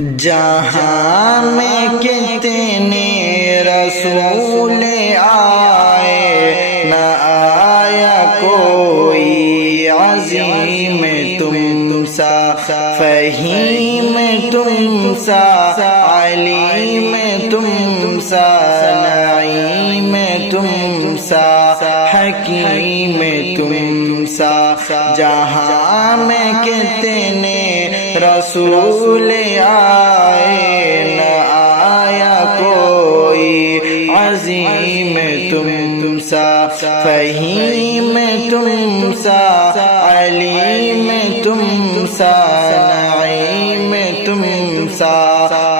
جہاں میں کتنے رسول آئے، نہ آیا کوئی عظیم تم سا، فہیم تم سا، علیم تم سا، نعیم تم سا، حکیم تم سا۔ جہاں میں کتنے رسول آئے، نہ آیا کوئی عظیم تم سا، فہیم تم سا، علیم تم سا، نعیم تم سا،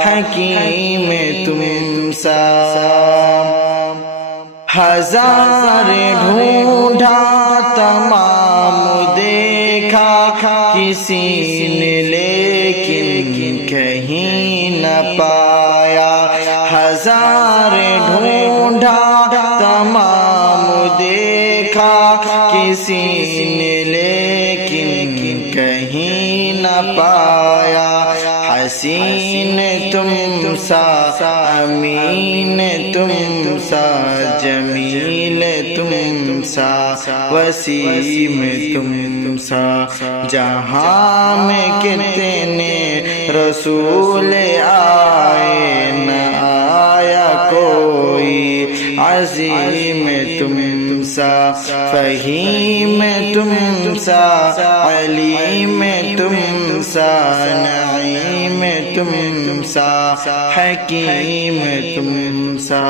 حکیم تم سا۔ ہزار ڈھونڈا تمام دیکھا، کسی نے لیکن کہیں نہ پایا۔ ہزار ڈھونڈا تمام دیکھا، کسی نے لیکن کہیں نہ پایا۔ حسین تم سا، امین تم سا، جمیل تم سا، وسیم تم سا۔ جہاں میں کتنے رسول آئے، نہ آیا کوئی عظیم تم سا، فہیم تم سا، علیم تم سا، نعیم تم سا، حکیم تم سا۔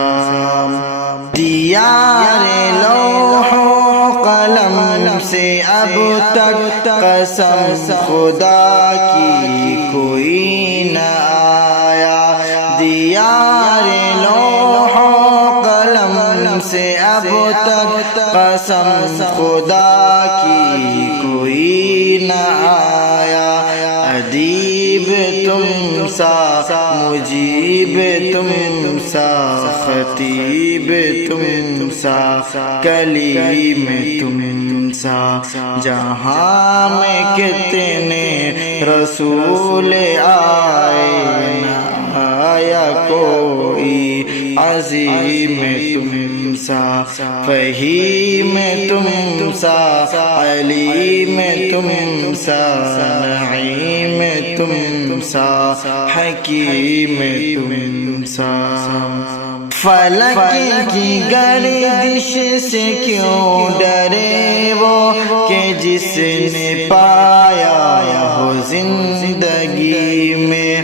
دیار لوح و قلم سے اب تک قسم خدا کی کوئی نہ آیا۔ دیار لوح و قلم سے اب تک قسم خدا کی کوئی نہ آیا۔ ادیب تم سا، مجیب تم سا، خطیب تم سا، کلیم تم سا۔ جہاں میں کتنے رسول آئے، نہ آیا کوئی عظیم تم سا، فہیم تم سا، علیم تم سا، نعیم تم سا، حکیم تم سا۔ فلک کی گردش سے کیوں ڈرے وہ، کہ جس نے پایا ہو زندگی میں۔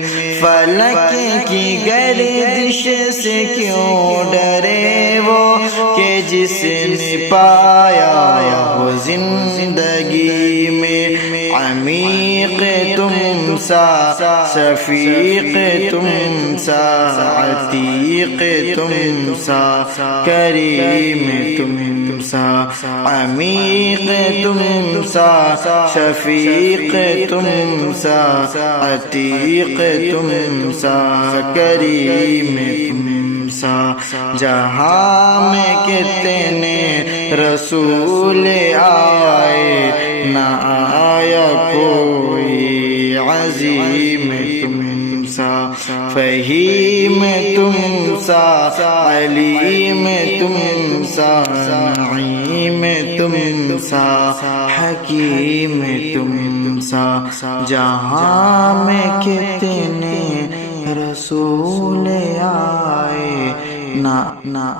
فلک کی گردش سے کیوں ڈرے وہ، کہ جس نے پایا ہو زندگی میں۔ عمیق تم سا، شفیق تم سا، عتیق تم سا، کریم تم سا۔ عمیق تم سا، شفیق تم سا، عتیق تم سا، کریم تم سا۔ جہاں میں کتنے رسول آئے، نہ آیا کوئی عظیم تم سا، فہیم تم سا، علیم تم سا، نعیم تم سا، حکیم تم سا۔ جہاں میں کتنے رسول آئے، نہ